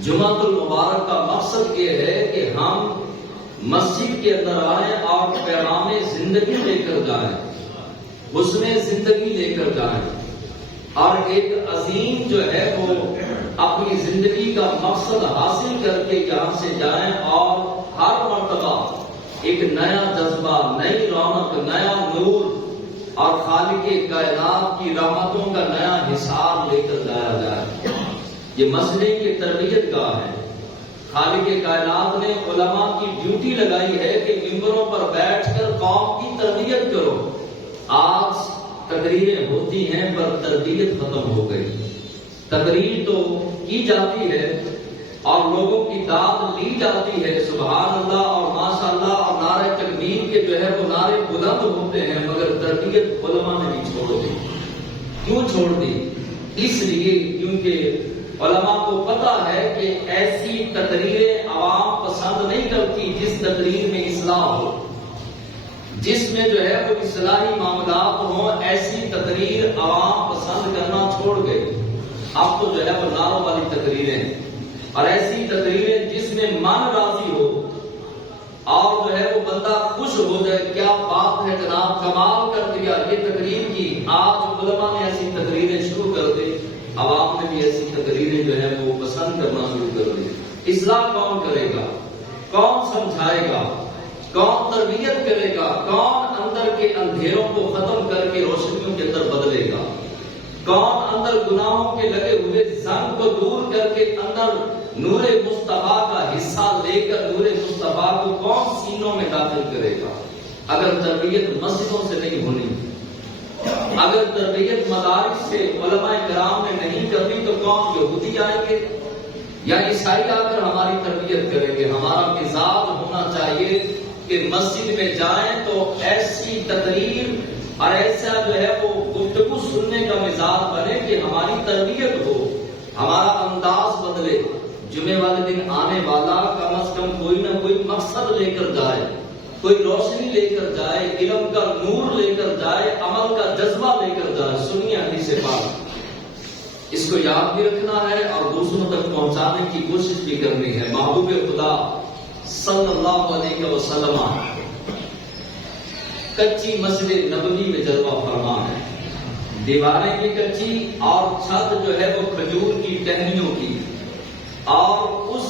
جمعۃ المبارک کا مقصد یہ ہے کہ ہم مسجد کے اندر آئیں اور پیغام زندگی لے کر جائیں، حسن زندگی لے کر جائیں، اور ایک عظیم جو ہے وہ اپنی زندگی کا مقصد حاصل کر کے یہاں سے جائیں، اور ہر مرتبہ ایک نیا جذبہ، نئی رونق، نیا نور اور خالق کائنات کی رحمتوں کا نیا حساب لے کر جایا جائے۔ یہ مسجد کی تربیت گاہ ہے۔ خالق کائنات نے علماء کی ڈیوٹی لگائی ہے کہ ممبروں پر بیٹھ کر قوم کی تربیت کرو۔ آج تقریریں ہوتی ہیں پر تربیت ختم ہو گئی۔ تقریر تو کی جاتی ہے اور لوگوں کی داد لی جاتی ہے، سبحان اللہ اور ماشاء اللہ اور نعرہ تکبیر کے جو ہے وہ نعرے بلند ہوتے ہیں، مگر تربیت علماء نے بھی چھوڑ دی۔ کیوں چھوڑ دی؟ اس لیے کیونکہ علماء کو پتا ہے کہ ایسی تقریریں عوام پسند نہیں کرتی جس تقریر میں اصلاح ہو، جس میں جو ہے وہ اصلاحی معاملات ہوں۔ ایسی تقریر عوام پسند کرنا چھوڑ گئی۔ اب تو جو ہے وہ نعروں والی تقریریں اور ایسی تقریریں جس میں من راضی ہو اور جو ہے وہ بندہ خوش ہو جائے، کیا بات ہے جناب، کمال کر دیا یہ تقریر کی۔ آج علماء نے ایسی تقریریں شروع کر دی، عوام نے بھی ایسی تقریریں جو ہے وہ پسند کرنا شروع کر دی۔ اصلاح کون کرے گا؟ کون سمجھائے گا؟ کون تربیت کرے گا؟ کون اندر کے اندھیروں کو ختم کر کے روشنیوں کے اندر بدلے گا؟ کون اندر گناہوں کے لگے ہوئے زنگ کو دور کر کے اندر نور مصطفیٰ کا حصہ لے کر نور مصطفیٰ کو کون سینوں میں داخل کرے گا؟ اگر تربیت مسجدوں سے نہیں ہونی، اگر تربیت مدارس سے علماء کرام نے نہیں کرنی، تو کون یہودی آئیں گے یا عیسائی آ کر ہماری تربیت کریں گے؟ ہمارا مزاج ہونا چاہیے کہ مسجد میں جائیں تو ایسی تقریر اور ایسا جو ہے وہ گفتگو سننے کا مزاج بنے کہ ہماری تربیت ہو، ہمارا انداز بدلے۔ جمعے والے دن آنے والا کم از کم کوئی نہ کوئی مقصد لے کر جائے، کوئی روشنی لے کر جائے، علم کا نور لے کر جائے، عمل کا جذبہ لے کر جائے۔ سنیے حدیث پاک، اس کو یاد بھی رکھنا ہے اور دوسروں تک پہنچانے کی کوشش بھی کرنی ہے۔ محبوب خدا صلی اللہ علیہ وسلم کچی مسجد نبوی میں جلوہ فرما ہے، دیواریں بھی کچی اور چھت جو ہے وہ کھجور کی ٹہنیوں کی، اور اس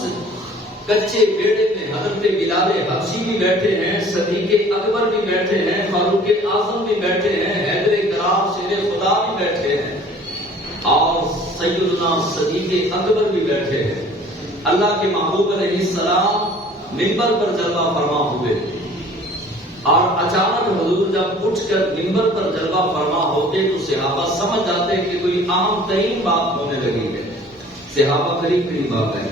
کچے بیڑے میں حضرت بلال حبشی بھی بیٹھے ہیں، صدیق اکبر بھی بیٹھے ہیں، فاروق اعظم بھی بیٹھے ہیں، حیدر کرام شیر خدا بھی بیٹھے ہیں، اور سیدنا صدیق اکبر بھی بیٹھے ہیں۔ اللہ کے محبوب علیہ السلام منبر پر جلوہ فرما ہوئے، اور اچانک حضور جب اٹھ کر منبر پر جلوہ فرما ہوتے تو صحابہ سمجھ جاتے کہ کوئی عام ترین بات ہونے لگی ہے۔ صحابہ قریب قریب آ گئے،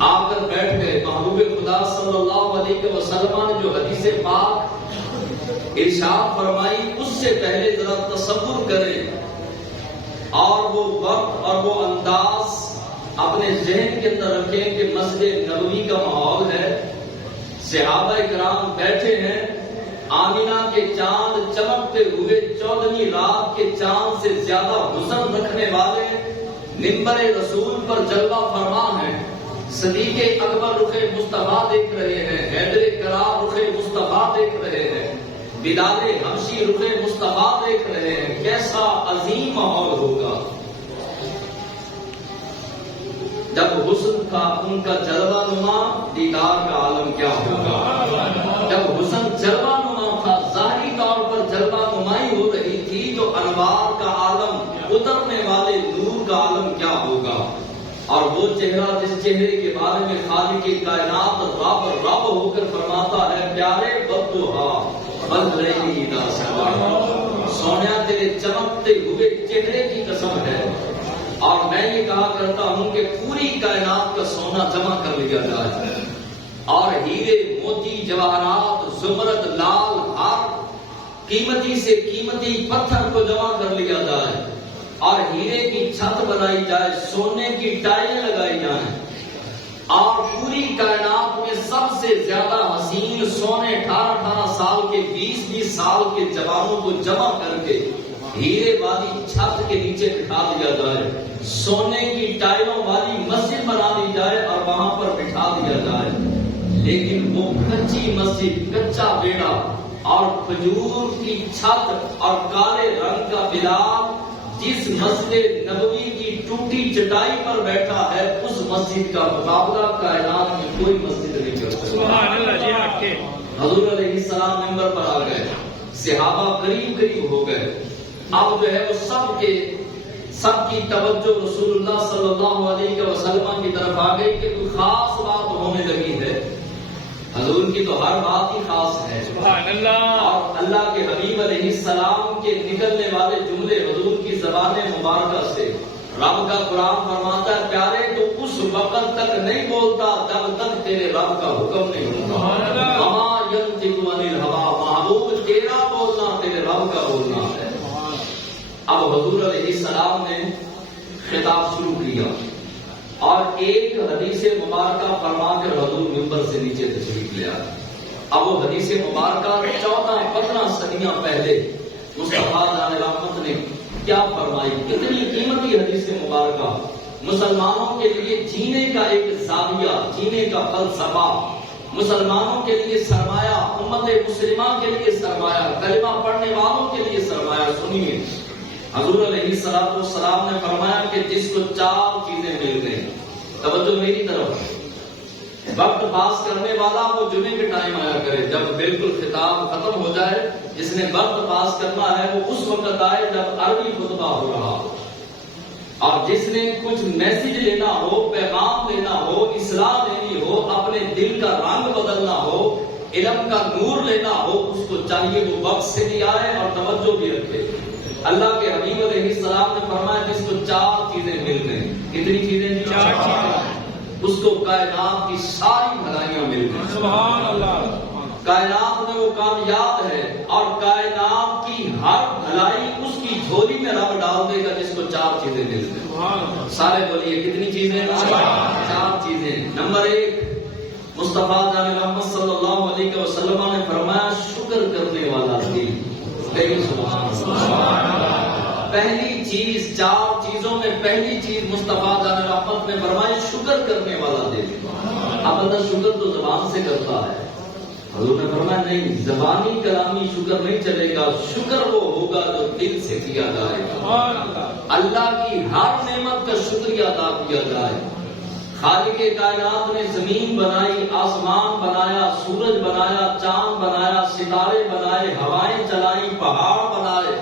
آ کر بیٹھ گئے۔ محبوب خدا صلی اللہ علیہ وسلم نے جو حدیث پاک ارشاد فرمائی، اس سے پہلے ذرا تصور کریں اور وہ وقت اور وہ انداز اپنے ذہن کے اندر رکھیں کہ مسجد نبوی کا ماحول ہے، صحابہ کرام بیٹھے ہیں، آمینہ کے چاند چمکتے ہوئے 14ویں رات کے چاند سے زیادہ حسن رکھنے والے منبر رسول پر جلوہ فرما ہیں۔ صدیق اکبر رخ مصطفیٰ دیکھ رہے ہیں، حیدر کرام رخ مصطفیٰ دیکھ رہے ہیں، بلال حبشی رخ مصطفیٰ دیکھ رہے ہیں۔ کیسا عظیم ماحول ہوگا جب حسن کا ان کا جلوہ نما، دیدار کا عالم کیا ہوگا۔ جب حسن جلوہ نما تھا، ظاہری طور پر جلوہ نمائی ہو رہی تھی، تو انوار کا عالم، اترنے والے نور کا عالم کیا ہوگا۔ اور وہ چہرہ جس چہرے کے بارے میں خالق کائنات رب ہو کر فرماتا ہے، پیارے بدوہا بدلیلی دا سوا، سونیا تیرے چمکتے ہوئے چہرے کی قسم ہے، اور میں یہ کہا کرتا ہوں کہ پوری کائنات کا سونا جمع کر لیا جائے، اور ہیرے موتی جواہرات زمرد لال ہر قیمتی سے قیمتی پتھر کو جمع کر لیا جائے، اور ہیرے کی چھت بنائی جائے، سونے کی ٹائلیں لگائی جائیں، اور پوری کائنات میں سب سے زیادہ حسین سونے 18 سال کے 20 سال کے جوانوں کو جمع کر کے ہیرے والی چھت کے نیچے بٹھا دیا جائے، سونے کی ٹائلوں والی مسجد بنا دی کچی مسجد، کچا بیڑا اور کھجور کی چھت اور کالے رنگ کا بلال جس مسجد نبوی کی ٹوٹی چٹائی پر بیٹھا ہے، اس مسجد کا مقابلہ کائنات میں کوئی مسجد نہیں کر سکتا۔ سبحان اللہ جی آپ کے حضور علیہ السلام ممبر پر آ گئے، صحابہ قریب قریب ہو گئے، اب جو ہے وہ سب کی توجہ رسول اللہ صلی اللہ علیہ وسلم کی طرف آ گئی کہ کوئی خاص بات ہونے لگی ہے۔ حضور کی تو ہر بات ہی خاص ہے، سبحان اللہ۔ اور اللہ کے حبیب علیہ السلام کے نکلنے والے جملے حضور کی زبان مبارکہ سے رب کا قرآن فرماتا ہے پیارے تو اس وقت تک نہیں بولتا جب تک تیرے رب کا حکم نہیں ہوتا۔ وما ينطق عن الهوى، محبوب تیرا بولنا تیرے رب کا بولنا ہے۔ اب حضور علیہ السلام نے خطاب شروع کیا اور ایک حدیث مبارکہ فرما کر حضور منبر سے نیچے تشریف لے آئے۔ اب وہ حدیث مبارکہ 14-15 صدیاں پہلے مصطفیٰ جان رحمت نے کیا فرمائی، کتنی قیمتی حدیث مبارکہ، مسلمانوں کے لیے جینے کا ایک زاویہ، جینے کا فلسفہ، مسلمانوں کے لیے سرمایہ، امت مسلمہ کے لیے سرمایہ، کلمہ پڑھنے والوں کے لیے سرمایہ۔ سنیے حضور علیہ السلام نے فرمایا کہ جس کو 4 چیزیں مل گئیں، توجہ میری طرف، وقت پاس کرنے والا وہ جمعے کے ٹائم آیا کرے، جب بالکل خطاب ختم ہو جائے، جس نے وقت پاس کرنا ہے وہ اس وقت آئے جب عربی خطبہ ہو رہا ہو، اور جس نے کچھ میسج لینا ہو، پیغام لینا ہو، اصلاح دینی ہو، اپنے دل کا رنگ بدلنا ہو، علم کا نور لینا ہو، اس کو چاہیے وہ وقت سے بھی آئے اور توجہ بھی رکھے۔ اللہ کے حبیب علیہ السلام نے فرمایا جس کو 4 چیزیں مل گئیں، کتنی چیزیں؟ 4 چیزیں، اس کو کائنات کی ساری بھلائیاں مل گئیں۔ سبحان اللہ۔ کائنات میں وہ کامیاب ہے اور کائنات کی ہر بھلائی اس کی جھولی میں رب ڈال دے گا جس کو 4 چیزیں مل گئیں۔ سارے بولیے کتنی چیزیں؟ 4 چیزیں۔ نمبر 1، مصطفیٰ جان محمد صلی اللہ علیہ وسلم نے فرمایا شکر کرنے والا دل۔ پہلی چیز 4 چیزوں میں پہلی چیز مصطفیٰ جان رحمت نے فرمائی شکر کرنے والا دل۔ اب اللہ شکر تو زبان سے کرتا ہے، حضور نے فرمایا نہیں، زبانی کلامی شکر نہیں چلے گا، شکر وہ ہوگا جو دل سے کیا جائے گا، اللہ کی ہر نعمت کا شکریہ ادا کیا جائے۔ خالق کائنات نے زمین بنائی، آسمان بنایا، سورج بنایا، چاند بنایا، ستارے بنائے، ہوائیں چلائی، پہاڑ بنائے،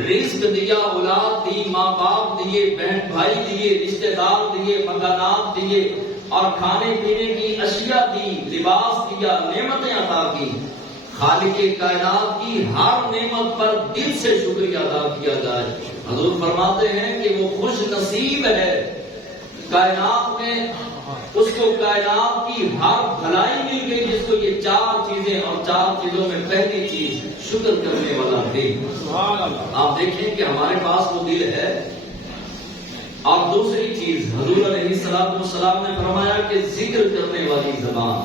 رزق دیا، اولاد دی، ماں باپ دیے، بہن بھائی دیے، رشتہ دار دیے، مکانات دیے اور کھانے پینے کی اشیاء دی، لباس دیا، نعمتیں عطا کی۔ خالق کائنات کی ہر نعمت پر دل سے شکریہ ادا کیا جائے۔ حضور فرماتے ہیں کہ وہ خوش نصیب ہے کائنات میں، اس کو کائنات کی ہر بھلائی مل گئی جس کو یہ 4 چیزیں، اور 4 چیزوں میں پہلی چیز شکر کرنے والا دل۔ آپ دیکھیں کہ ہمارے پاس وہ دل ہے۔ اور دوسری چیز حضور علیہ السلام نے فرمایا کہ ذکر کرنے والی زبان،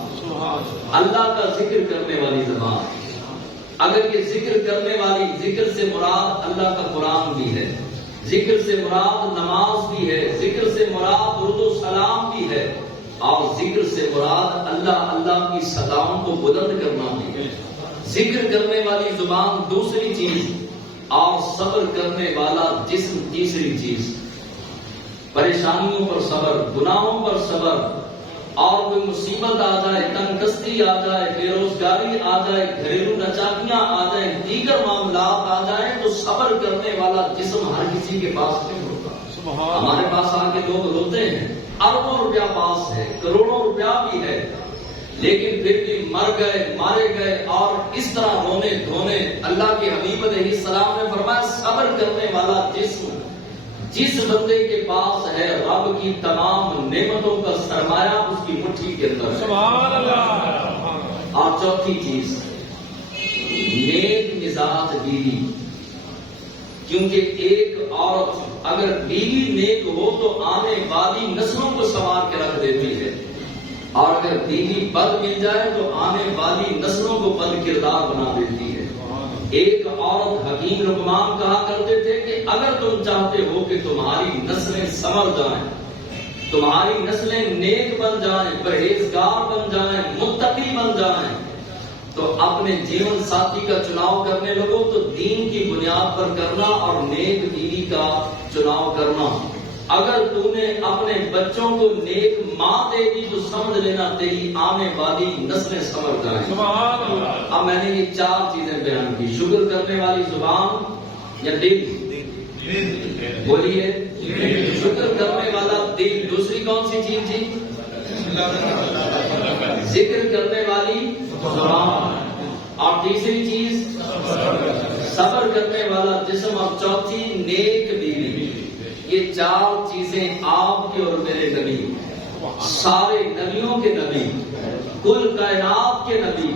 اللہ کا ذکر کرنے والی زبان۔ اگر یہ ذکر کرنے والی، ذکر سے مراد اللہ کا قرآن بھی ہے، ذکر سے مراد نماز بھی ہے، ذکر سے مراد درود و سلام بھی ہے، اور ذکر سے مراد اللہ کی صداؤں کو بلند کرنا بھی ہے۔ ذکر کرنے والی زبان دوسری چیز، اور صبر کرنے والا جسم تیسری چیز۔ پریشانیوں پر صبر، گناہوں پر صبر، اور کوئی مصیبت آ جائے، تنگ دستی آ جائے، بے روزگاری آ جائے، گھریلو ناچاکیاں آ جائیں، دیگر معاملات آ جائیں، تو صبر کرنے والا جسم ہر کسی کے پاس نہیں ہوتا۔ ہمارے پاس آ کے لوگ روتے ہیں، اربوں روپیہ پاس ہے، کروڑوں روپیہ بھی ہے، لیکن پھر بھی مر گئے، مارے گئے، اور اس طرح رونے دھونے۔ اللہ کے حبیب علیہ السلام نے فرمایا صبر کرنے والا جسم جس بندے کے پاس ہے رب کی تمام نعمتوں کا سرمایہ اس کی مٹھی کے اندر ہے۔ سبحان اللہ۔ اور چوتھی چیز نیک مزاج بیوی، کیونکہ ایک عورت اگر بیوی نیک ہو تو آنے والی نسلوں کو سنوار کے رکھ دیتی ہے، اور اگر بیوی بد مل جائے تو آنے والی نسلوں کو بد کردار بنا دیتی ہے۔ ایک عورت حکیم لقمان کہا کرتے تھے کہ اگر تم چاہتے ہو کہ تمہاری نسلیں سنور جائیں، تمہاری نسلیں نیک بن جائیں، پرہیزگار بن جائیں، متقی بن جائیں، تو اپنے جیون ساتھی کا چناؤ کرنے لگو تو دین کی بنیاد پر کرنا اور نیک بیوی کا چناؤ کرنا. اگر تو نے اپنے بچوں کو نیک ماں دے دی تو سمجھ لینا تیری آنے والی نسلیں سنور جائیں. سبحان اللہ. اب میں نے یہ 4 چیزیں بیان کی. شکر کرنے والی زبان یا دل؟ بولیے. شکر کرنے والا دل. دوسری کون سی چیز تھی؟ ذکر کرنے والی زبان. اور تیسری چیز صبر کرنے والا جسم. اور چوتھی نیک بیوی. یہ 4 چیزیں آپ کے اور میرے نبی، سارے نبیوں کے نبی، کل کائنات کے نبی،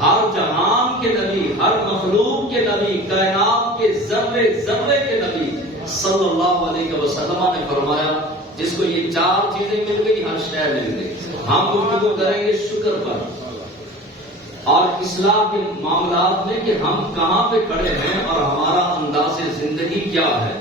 ہر جہان کے نبی، ہر مخلوق کے نبی، کائنات کے ذرے ذرے کے نبی صلی اللہ علیہ وسلم نے فرمایا جس کو یہ 4 چیزیں مل گئی ہر شے مل گئی. ہم گفتگو کریں گے شکر پر اور اصلاح کے معاملات میں کہ ہم کہاں پہ کھڑے ہیں اور ہمارا انداز زندگی کیا ہے.